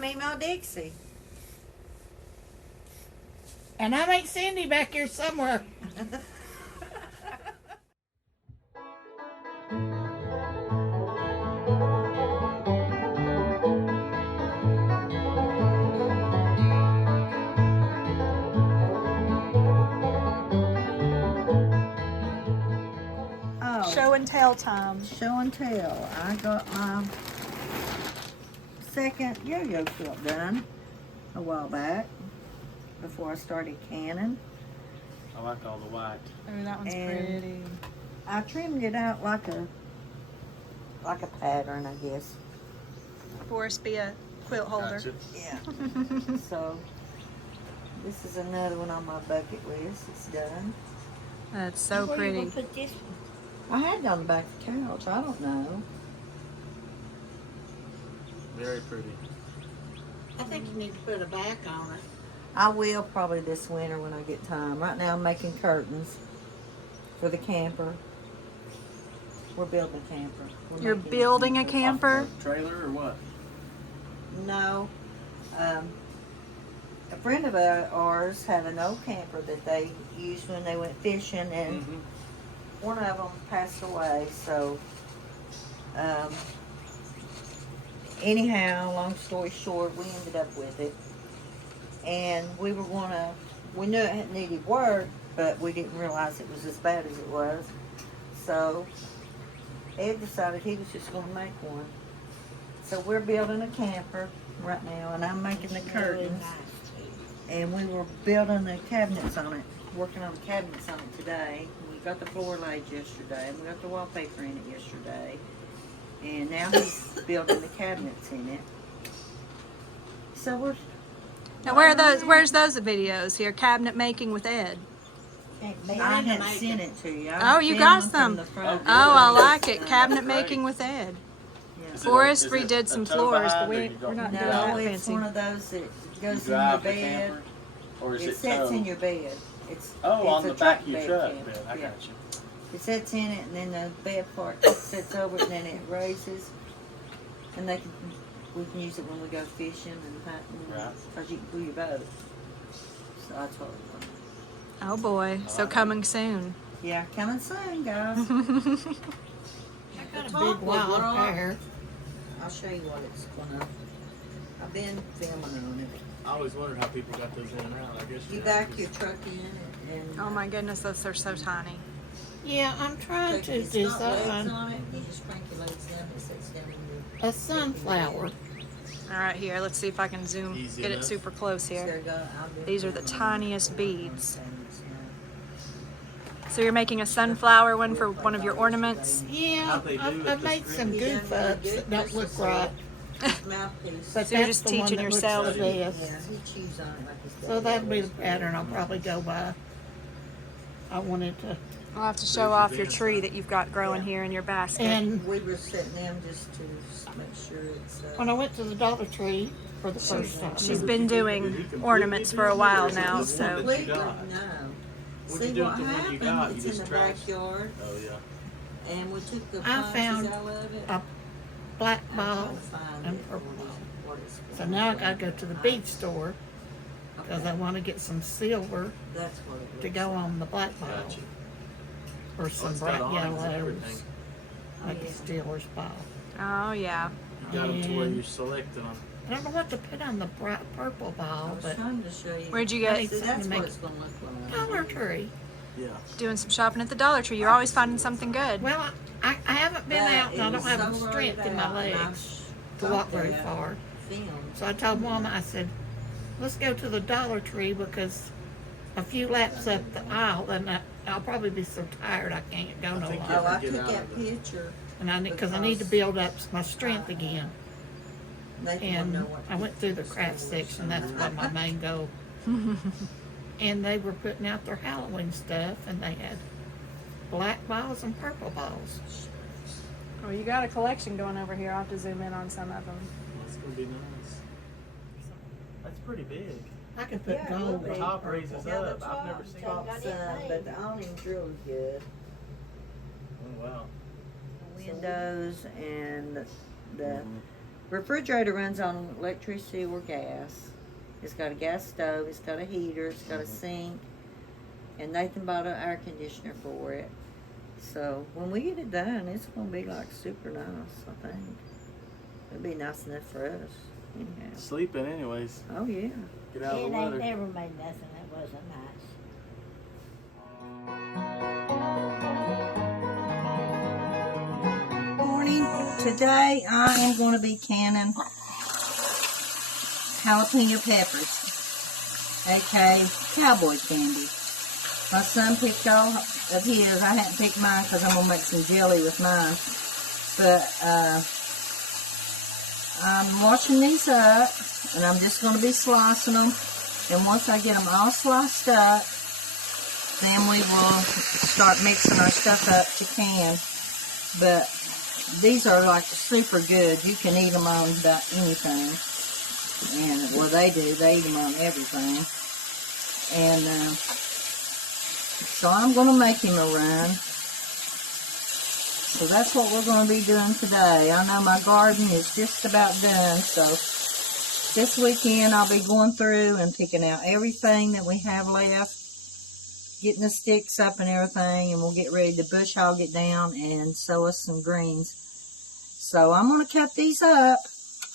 Memaw Dixie. And I make Cindy back here somewhere. Oh, Show and tell time. show and tell. I got my second yo-yo quilt done a while back before I started canning. I like all the white. Oh, that one's And pretty. I trimmed it out like a pattern, I guess. Forrest be a quilt holder. Gotcha. Yeah. So this is another one on my bucket list. It's done. That's so Where you pretty. gonna put this one? I had it on the back of the couch. I don't know. Very pretty. I think you need to put a back on it. I will probably this winter when I get time. Right now I'm making curtains for the camper. We're building a camper. You're building a camper? Off the trailer or what? No. A friend of ours had an old camper that they used when they went fishing, and one of them passed away. So, anyhow, long story short, we ended up with it. And we knew it needed work, but we didn't realize it was as bad as it was. So Ed decided he was just going to make one. So we're building a camper right now, and I'm making the curtains. And we were building the cabinets on it, working on the cabinets on it today. We got the floor laid yesterday, and we got the wallpaper in it yesterday. And now he's building the cabinets in it. So we're... Now where are those? Where's those videos here? Cabinet making with Ed. I had sent it to you. Oh, you got some. Oh, I like it. Cabinet making with Ed. Yeah. Forrest Is it redid a some toe floors, behind, but or you we're don't- not doing No, that it's fancy. one of those that You goes in your drive the bed. camper? Or is It it sits tow? in your bed. It's on a the back of truck your bed truck camper. bed. I Yeah. got you. It sits in it, and then the bed part sits over it, and then it raises. And we can use it when we go fishing and hunting, Right. because you can pull your boat. So that's what we're doing. Oh boy, so coming soon. Yeah, coming soon, guys. I got a big wild hair. I'll show you what it's gonna. I've been filming on it. I always wondered how people got those in and out. I guess You back your truck in and Oh my goodness, those are so tiny. Yeah, I'm trying to it's not legs design on it. You just crank your legs down. It sits down in your. a sunflower. All right, here, let's see if I can zoom, Easy get it enough. super close There here. you go. I'll do These it. are the tiniest beads. So you're making a sunflower one for one of your ornaments? Yeah, How'd they do I've with made the some screen? goof ups that don't look right. Mouthpiece. But So you're that's just the one teaching that looks yourself? like this. Yeah, he chews on it like he's So that'll be the pattern I'll probably go by. I wanted to, I'll have to show off your tree that you've got growing here in your basket. and We were setting them just to make sure it's. when I went to the Dollar Tree for the first time, She's been doing ornaments for a while now, He's so. completely, got? no. What'd See you do what with the one you happened? got? You It's in just the trashed? backyard, Oh yeah. and we took the I punches found out of it. a black I'm ball trying to find and it purple for ball. what it's So called. now I gotta go to the bead store because Okay, I want to get some silver that's what it to looks go like. on the black ball Gotcha. or Oh, some it's bright got arms and yellows everything. like Yeah. a Steelers ball. Oh, yeah. You got them to where And- you're selecting them. I don't know what to put on the bright purple I ball, was but trying to show you. Where'd you I get need See, something that's to what make it's gonna look like. Dollar Tree. Yeah. doing some shopping at the Dollar Tree? You're always finding something good. Well, I haven't been But out and I it don't was have so the worried strength in my out, and I legs to got walk very that far. film. So I told Mama, I said, let's go to the Dollar Tree because a few laps up the aisle, and I'll probably be so tired I can't go no think longer. Oh, I Get took out that of it. picture. And because I need to build up my strength again. They don't And know what I went through the craft section. That's what my main goal. And they were putting out their Halloween stuff, and they had black balls and purple balls. Well, you got a collection going over here. I'll have to zoom in on some of them. That's gonna be nice. That's pretty big. I could put Yeah, it will gold be. on Top purple. raises Yeah, up. the I've never top seen top that. some, but the awning's really good. Oh wow. Windows and the refrigerator runs on electricity or gas. It's got a gas stove, it's got a heater, it's got a sink, and Nathan bought an air conditioner for it. So when we get it done, it's gonna be like super nice, I think. It'll be nice enough for us, anyhow. Sleeping anyways. Oh yeah. Get out of It the ain't weather. never made nothing that wasn't nice. Morning. Today I am going to be canning jalapeno peppers, aka Cowboy candy. My son picked all of his. I hadn't picked mine because I'm going to make some jelly with mine. But I'm washing these up, and I'm just going to be slicing them. And once I get them all sliced up, then we will start mixing our stuff up to can. But these are like super good. You can eat them on about anything. And, well, they do. They eat them on everything. And so I'm going to make him a run. So that's what we're going to be doing today. I know my garden is just about done. So this weekend I'll be going through and picking out everything that we have left. Getting the sticks up and everything, and we'll get ready to bush hog it down and sow us some greens. So I'm going to cut these up,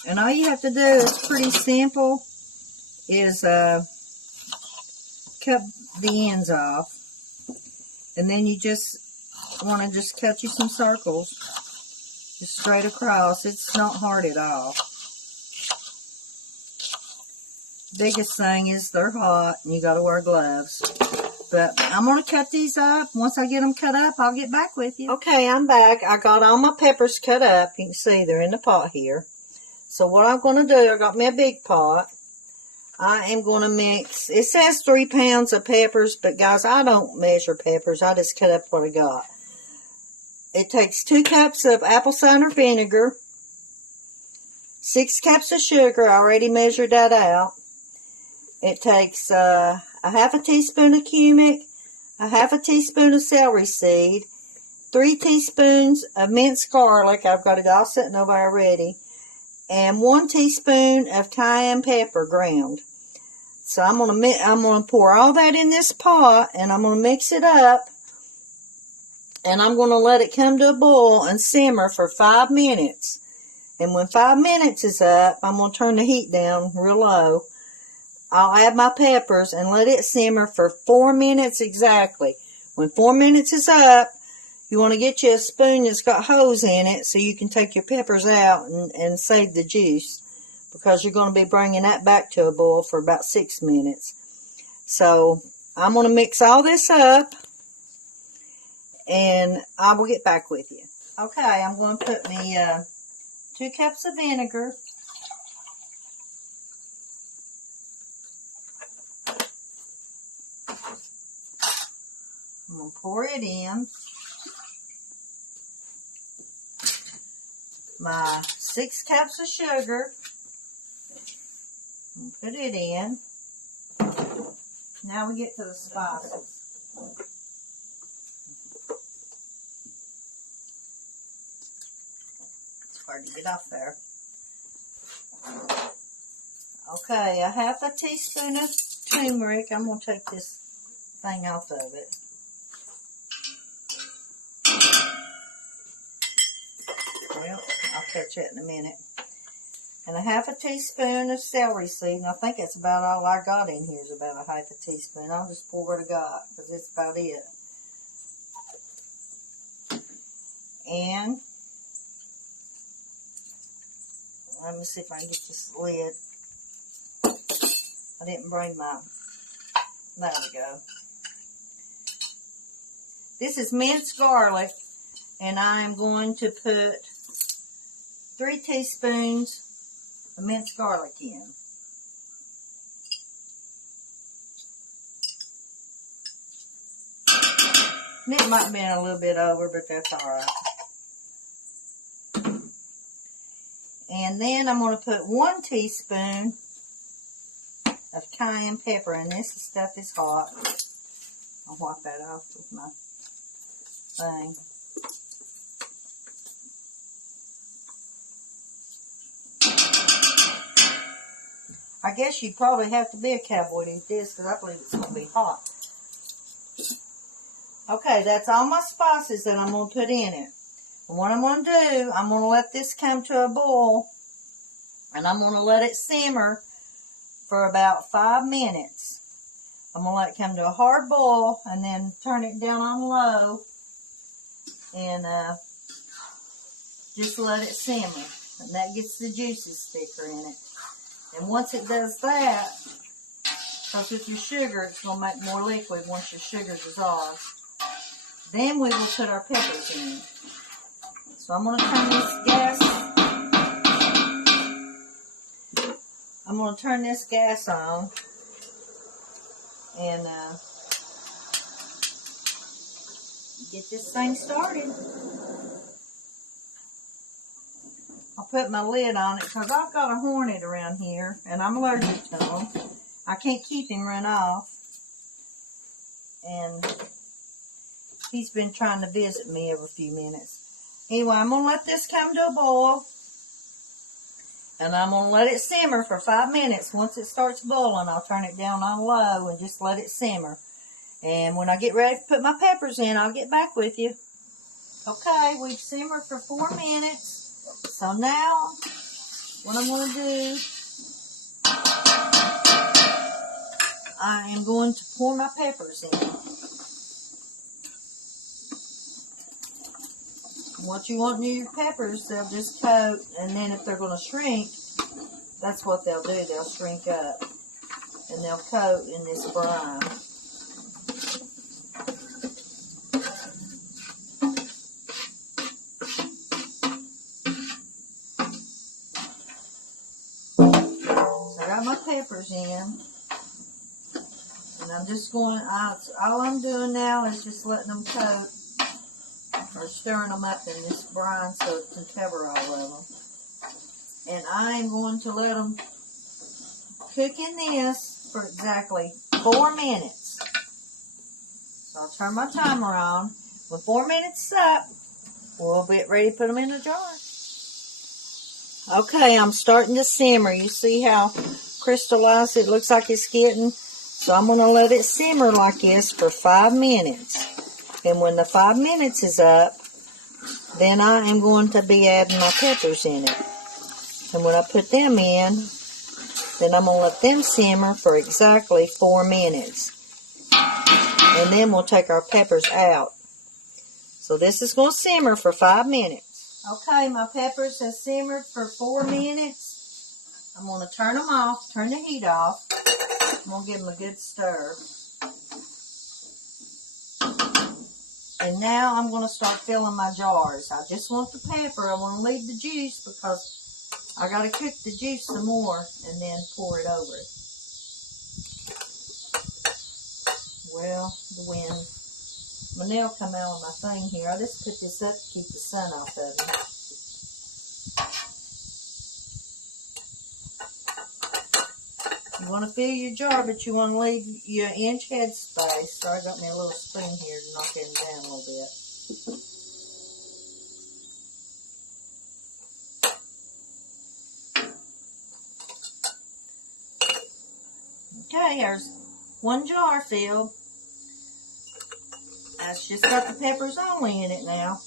and all you have to do is pretty simple, is cut the ends off, and then you just want to just cut you some circles, just straight across. It's not hard at all. Biggest thing is they're hot, and you got to wear gloves. But I'm going to cut these up. Once I get them cut up, I'll get back with you. Okay, I'm back. I got all my peppers cut up. You can see they're in the pot here. So what I'm going to do, I got me a big pot. I am going to mix, it says 3 pounds of peppers, but guys, I don't measure peppers. I just cut up what I got. It takes 2 cups of apple cider vinegar, 6 cups of sugar. I already measured that out. It takes a half a teaspoon of cumin, a half a teaspoon of celery seed, 3 teaspoons of minced garlic. I've got it all sitting over already, and 1 teaspoon of cayenne pepper ground. So I'm gonna pour all that in this pot, and I'm gonna mix it up, and I'm gonna let it come to a boil and simmer for 5 minutes. And when 5 minutes is up, I'm gonna turn the heat down real low. I'll add my peppers and let it simmer for 4 minutes exactly. When 4 minutes is up, you want to get you a spoon that's got holes in it so you can take your peppers out and save the juice, because you're going to be bringing that back to a boil for about 6 minutes. So I'm going to mix all this up, and I will get back with you. Okay, I'm going to put me 2 cups of vinegar. I'm going to pour it in. My 6 cups of sugar. And put it in. Now we get to the spices. It's hard to get off there. Okay, a half a teaspoon of turmeric. I'm going to take this thing off of it. Well, I'll catch that in a minute. And a half a teaspoon of celery seed. And I think that's about all I got in here is about a half a teaspoon. I'll just pour what I got because that's about it. And let me see if I can get this lid. I didn't bring my, there we go. This is minced garlic, and I am going to put 3 teaspoons of minced garlic in. And it might have been a little bit over, but that's alright. And then I'm going to put 1 teaspoon of cayenne pepper, and this stuff is hot. I'll wipe that off with my thing. I guess you probably have to be a cowboy to eat this, because I believe it's going to be hot. Okay, that's all my spices that I'm going to put in it. And what I'm going to do, I'm going to let this come to a boil, and I'm going to let it simmer for about 5 minutes. I'm going to let it come to a hard boil, and then turn it down on low, and just let it simmer. And that gets the juices thicker in it. And once it does that, because with your sugar, it's going to make more liquid once your sugar dissolves. Then we will put our peppers in. So I'm going to turn this gas. I'm going to turn this gas on. And get this thing started. I'll put my lid on it because I've got a hornet around here and I'm allergic to him. I can't keep him run off. And he's been trying to visit me every few minutes. Anyway, I'm going to let this come to a boil. And I'm going to let it simmer for 5 minutes. Once it starts boiling, I'll turn it down on low and just let it simmer. And when I get ready to put my peppers in, I'll get back with you. Okay, we've simmered for 4 minutes. So now, what I'm going to do, I am going to pour my peppers in. What you want in your peppers, they'll just coat, and then if they're going to shrink, that's what they'll do. They'll shrink up, and they'll coat in this brine. So I got my peppers in, and I'm just going, all I'm doing now is just letting them coat, or stirring them up in this brine so it can cover all of them. And I'm going to let them cook in this for exactly 4 minutes. So I'll turn my timer on. When 4 minutes is up, we'll get ready to put them in a jar. Okay, I'm starting to simmer. You see how crystallized it looks like it's getting? So I'm going to let it simmer like this for 5 minutes. And when the 5 minutes is up, then I am going to be adding my peppers in it. And when I put them in, then I'm going to let them simmer for exactly 4 minutes. And then we'll take our peppers out. So this is going to simmer for 5 minutes. Okay, my peppers have simmered for 4 minutes. I'm going to turn them off, turn the heat off. I'm going to give them a good stir. And now I'm going to start filling my jars. I just want the pepper. I want to leave the juice because I got to cook the juice some more and then pour it over it. Well, the wind. My nail come out on my thing here. I just put this up to keep the sun off of it. You want to fill your jar, but you want to leave your inch head space. So I got me a little spoon here to knock them down a little bit. Okay, there's 1 jar filled. That's just got the peppers only in it now.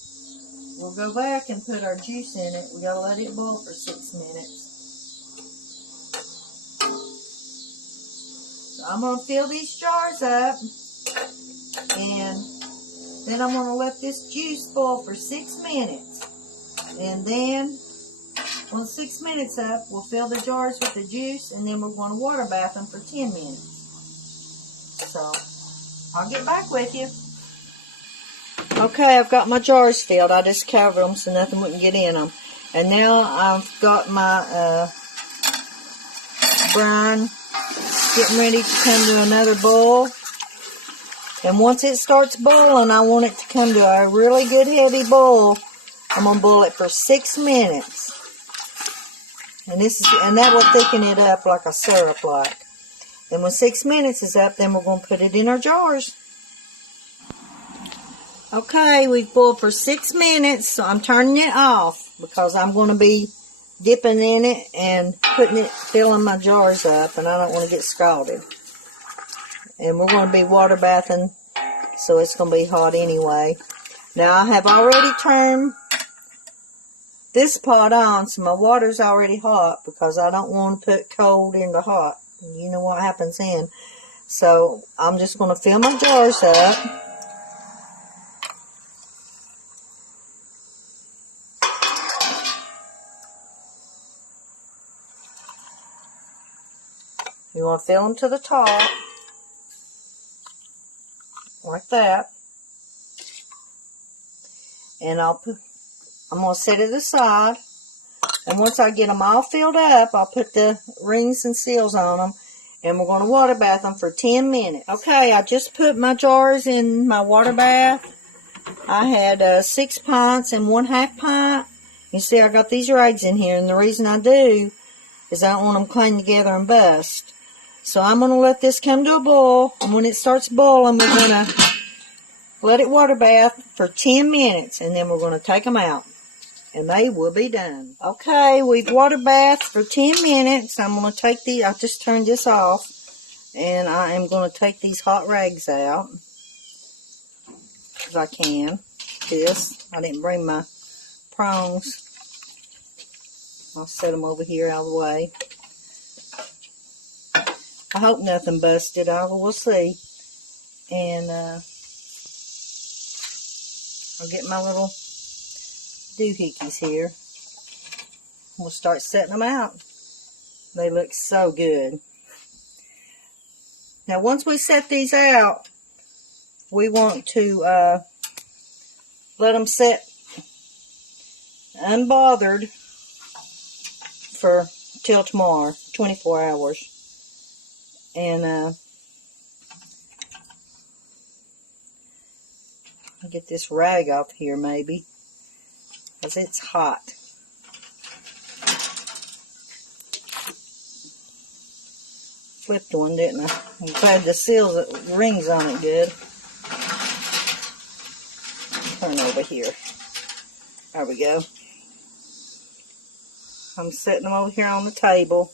We'll go back and put our juice in it. We gotta let it boil for 6 minutes. So I'm gonna fill these jars up, and then I'm gonna let this juice boil for 6 minutes. And then Once 6 minutes up, we'll fill the jars with the juice, and then we're going to water bath them for 10 minutes. So, I'll get back with you. Okay, I've got my jars filled. I just covered them so nothing wouldn't get in them. And now I've got my brine getting ready to come to another boil. And once it starts boiling, I want it to come to a really good heavy boil. I'm going to boil it for 6 minutes. And that will thicken it up like a syrup like. And when 6 minutes is up, then we're going to put it in our jars. Okay, we've boiled for 6 minutes, so I'm turning it off because I'm going to be dipping in it and filling my jars up, and I don't want to get scalded. And we're going to be water bathing, so it's going to be hot anyway. Now, I have already turned this pot on, so my water's already hot because I don't want to put cold into hot. You know what happens then. So, I'm just going to fill my jars up. You want to fill them to the top, like that. And I'm going to set it aside. And once I get them all filled up, I'll put the rings and seals on them. And we're going to water bath them for 10 minutes. Okay, I just put my jars in my water bath. I had 6 pints and 1/2 pint. You see, I got these rags in here. And the reason I do is I don't want them clean together and bust. So I'm going to let this come to a boil, and when it starts boiling, we're going to let it water bath for 10 minutes, and then we're going to take them out, and they will be done. Okay, we've water bathed for 10 minutes. I'm going to take I just turned this off, and I am going to take these hot rags out, if I can. I didn't bring my prongs. I'll set them over here out of the way. I hope nothing busted. We'll see. And I'll get my little doohickeys here. We'll start setting them out. They look so good. Now, once we set these out, we want to let them set unbothered till tomorrow, 24 hours. And I'll get this rag off here maybe, because it's hot. Flipped one, didn't I? I'm glad the rings on it good. Turn over here. There we go. I'm setting them over here on the table.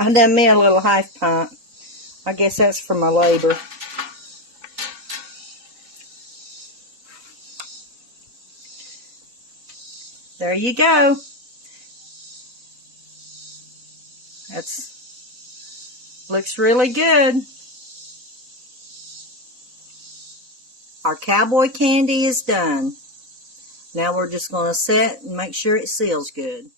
I done me a little 1/2 pint. I guess that's for my labor. There you go. Looks really good. Our Cowboy candy is done. Now we're just going to set and make sure it seals good.